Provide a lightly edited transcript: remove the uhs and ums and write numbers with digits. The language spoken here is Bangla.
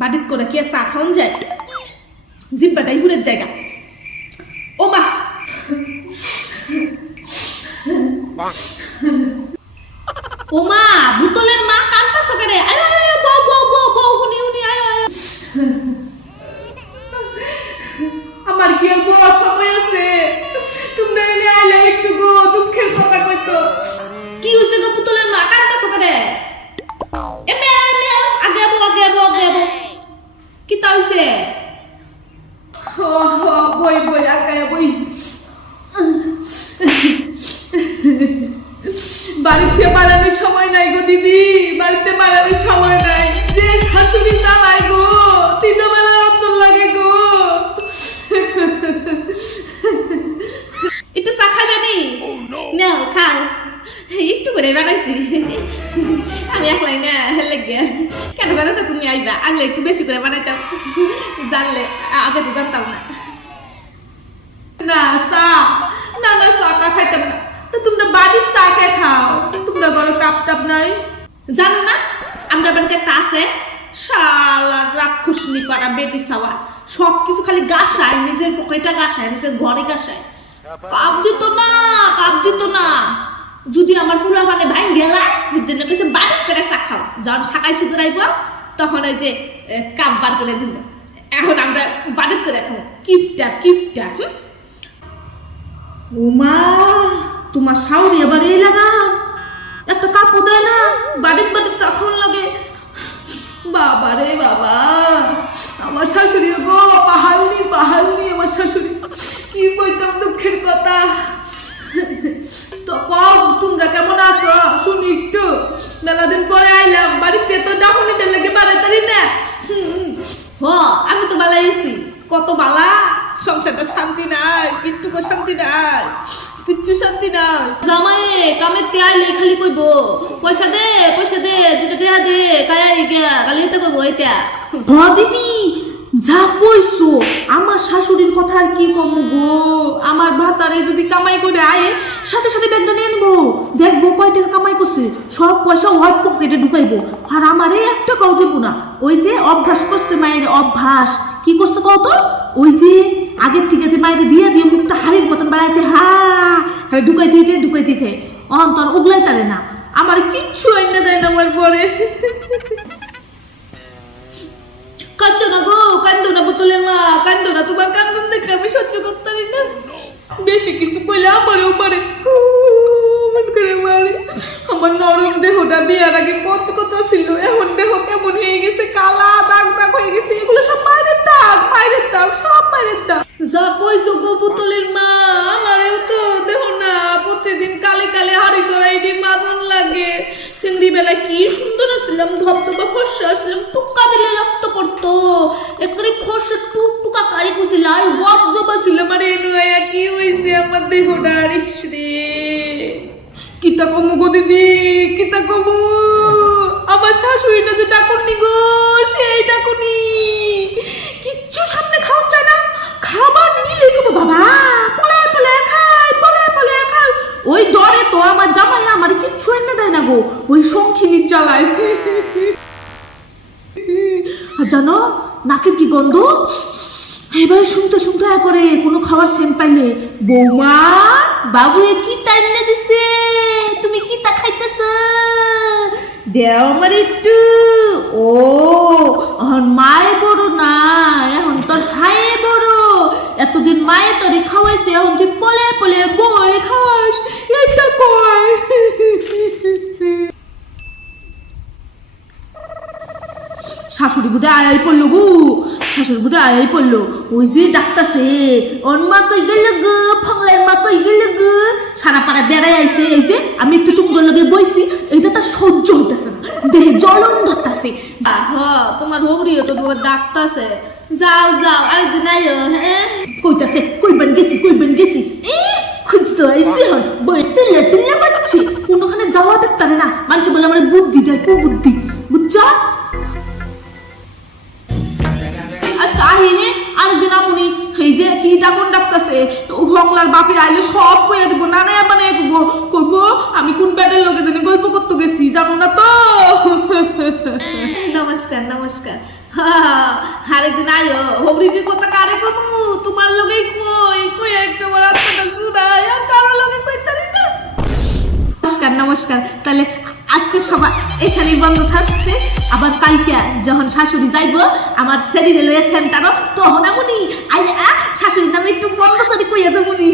বাড়িত করে কি চা খাওয়ান যায়? জিব্বাটাই ঘুরের জায়গা। ও মা, ও মা, বুতলের মা কাঁদতাছ কেরে? আয় আয় বউ বউ বউ বউ হুনি হুনি আয় আয়। আমার কি আর বউ সময় আছে? তোমরা এনে আইলে একটু গো দুঃখের কথা কইতো। কি হইছে গো বুতলের মা কাঁদতাছ কেরে? এমে এমে আগে আবো আগে আবো আগে আবো। কি তা হইছে? বই বই আগে বই। বাড়িতে বাড়ানোর সময় নাই গো দিদি, বাড়িতে বাড়ানোর সময় নাই। যে শাশুড়ি চালাই গো, তিন বেলা অন্তর লাগে গো। একটু চা খাবে নি? নাও খাও, একটু করে বানাইছি আমি একলাই না লেগে। কেন জানো তো তুমি আইবা, আগে একটু বেশি করে বানাইতাম, জানলে আগে তো জানতাম না। না চা, না না চাটা খাইতাম না। তোমরা বাড়ির চা কে খাও? তোমরা বড় কাপ টাপ নাই জানো না? আমরা বাড়িতে একটা আছে শালা রাক্ষসনি পাড়া বেটি সাওয়া, সবকিছু খালি গাছায়, নিজের পকেটটা গাছায়, নিজের ঘরে গাছায়। কাপ দিত না, কাপ দিত না। যদি আমার ফুলা মানে ভাই গেলা জন্য কেছে বাড়ি করে চা খাও, যখন শাকায় সুযোগ আইব তখন ওই যে কাপ বার করে দিব। এখন আমরা বাড়ি করে খাবো কিপটা কিপটা। ও মা, তোমার শাওরি আবার এই লাগা একটা কাপড় দেয় না, বাড়িতে বাড়িতে চা খাওয়ার লাগে। বাবা রে বাবা, আমার শাশুড়ি গো বাহালনি বাহালনি। আমার শাশুড়ি কি কইতাম দুঃখের কথা। তো কম তোমরা কেমন আছো শুনি একটু? মেলা দিন পরে আইলাম বাড়িতে, তো ডাকুনিটার লাগে বাড়াতারি না। আমি তো বালাই আছি, কত বালা। সংসারটা শান্তি নাই, কিন্তু শান্তি নাই, কিচ্ছু শান্তি নাই। জামাই কামে আইলে খালি কইব পয়সা দে পয়সা দে, দুটা দেয়া দে, কায়াই গিয়া খালি তো কইব এটা। দিদি যা কইছো, আমার শাশুড়ির কথা আর কি কম গো। আমার ভাতারে যদি কামাই করে আয়ে সাথে সাথে ব্যাগটা নিয়ে নিবো, দেখবো কয় টাকা কামাই করছে, সব পয়সা ওর পকেটে ঢুকাইবো, আর আমারে একটা কাউ দিব না। ওই যে অভ্যাস করছে মায়ের, অভ্যাস কি করছে কত? ওই যে আগের থেকে যে মায়ের দিয়ে দিয়ে মুখটা হাড়ির মতন বাড়াইছে, ঢুকাই দিতে অন্তর উগলাই তারে না। আমার কিচ্ছু আইনা দেয় না আমার পরে। কান্দো না গো, কান্দো না বুতলের মা, কান্দো না। তোমার কান্দন দেখে আমি সহ্য করতে পারি না। বেশি কিছু কইলে আমারেও মারে, মারে। আমার নরম দেহটা বিয়ার আগে কচকচা ছিল, এখন দেহ কেমন হয়ে গেছে, কালা দাগ দাগ হয়ে গেছে। এগুলো সব মায়ের দাগ, মায়ের দাগ, সব মায়ের দাগ। যা কইছো গো বুতলের মা, আমারেও তো দেহ না প্রতিদিন কালে কালে হাড়ি করাই দিয়ে মাজন লাগে। চিংড়ি বেলায় কি সুন্দর আসছিলাম, ধবধবা ফর্সা আসছিলাম, টুকা দিলে রক্ত পড়তো, একবারে ফর্সা টুকটুকা কারি কুছিলাম, গবগবা ছিলাম। আর এই নয় কি হয়েছে আমার দেহটা, রে কিতা কমু গো দিদি, কিতা কমু। আমার শাশুড়িটা যে ডাকুনি গো, সেই ডাকুনি কিচ্ছু সামনে খাওয়া যায় না। খাবার নিলে গো বাবা পলে পলে খায়, পলে পলে খায়। ওই ডরে তো আমার জামাই আমার কিচ্ছু এনে দেয় না গো, ওই সংখিনী চালায়। আর জানো নাকের কি গন্ধ, এবার শুনতে শুনতে পরে কোনো খাবার সেন পাইলে, বৌমা বাবু কি টাইনে দিছে, তুমি কি তা খাইতেছ, দেও আমার একটু। ও এখন মায়ে বড় না, এখন তোর হায়ে বড়। এতদিন মায়ে তোরে খাওয়াইছে, এখন তুই পলে পলে বই খাওয়াস, এটা কয়। শাশুড়ি বুধে আয়াই পড়লো গো, শাশুড়ি বুধে আয়াই পড়লো। ওই যে ডাক্তারছে ওর মা কই গেল গো, ফংলার মা কই গেল গো, সারা পাড়া বেড়াই আইছে। এই যে আমি একটু টুকরো লগে বইছি, এটা তার সহ্য হইতেছে না, দেহে জ্বলন ধরতেছে। তোমার হবরিও তো ডাক্তারছে, যাও যাও আরেকদিন আইও। হ্যাঁ কইতাছে কইবেন গেছি খুঁজতে আইসি, হন বই তুলে তুলে বাচ্ছি, কোনোখানে যাওয়া দেখতে না। মানুষ বলে আমার বুদ্ধি দেয়, কুবুদ্ধি, বুঝছো? কাহিনী আরেকদিন আপনি এই যে কি ডাকুন ডাকতেছে, হংলার বাপি আইলে সব কইয়া দিব, না না মানে কইবো আমি কোন ব্যাডের লোকে জানি গল্প করতে গেছি, জানো না তো। নমস্কার নমস্কার। আরেকদিন আয়ো হবরিজির কথা কারে কমু, তোমার লগেই কই কই একটা বড় আত্মাটা জুড়াই আর কারো লগে কইতারি না। নমস্কার নমস্কার। তাহলে আজকে সবাই এখানেই বন্ধ থাকছে, আবার কালকে যখন শাশুড়ি যাইবো আমার শরীরে লয়ে সেন্টারও তখন এমনই শাশুড়ির নামে একটু বন্ধ করে কইয়া যাবনি।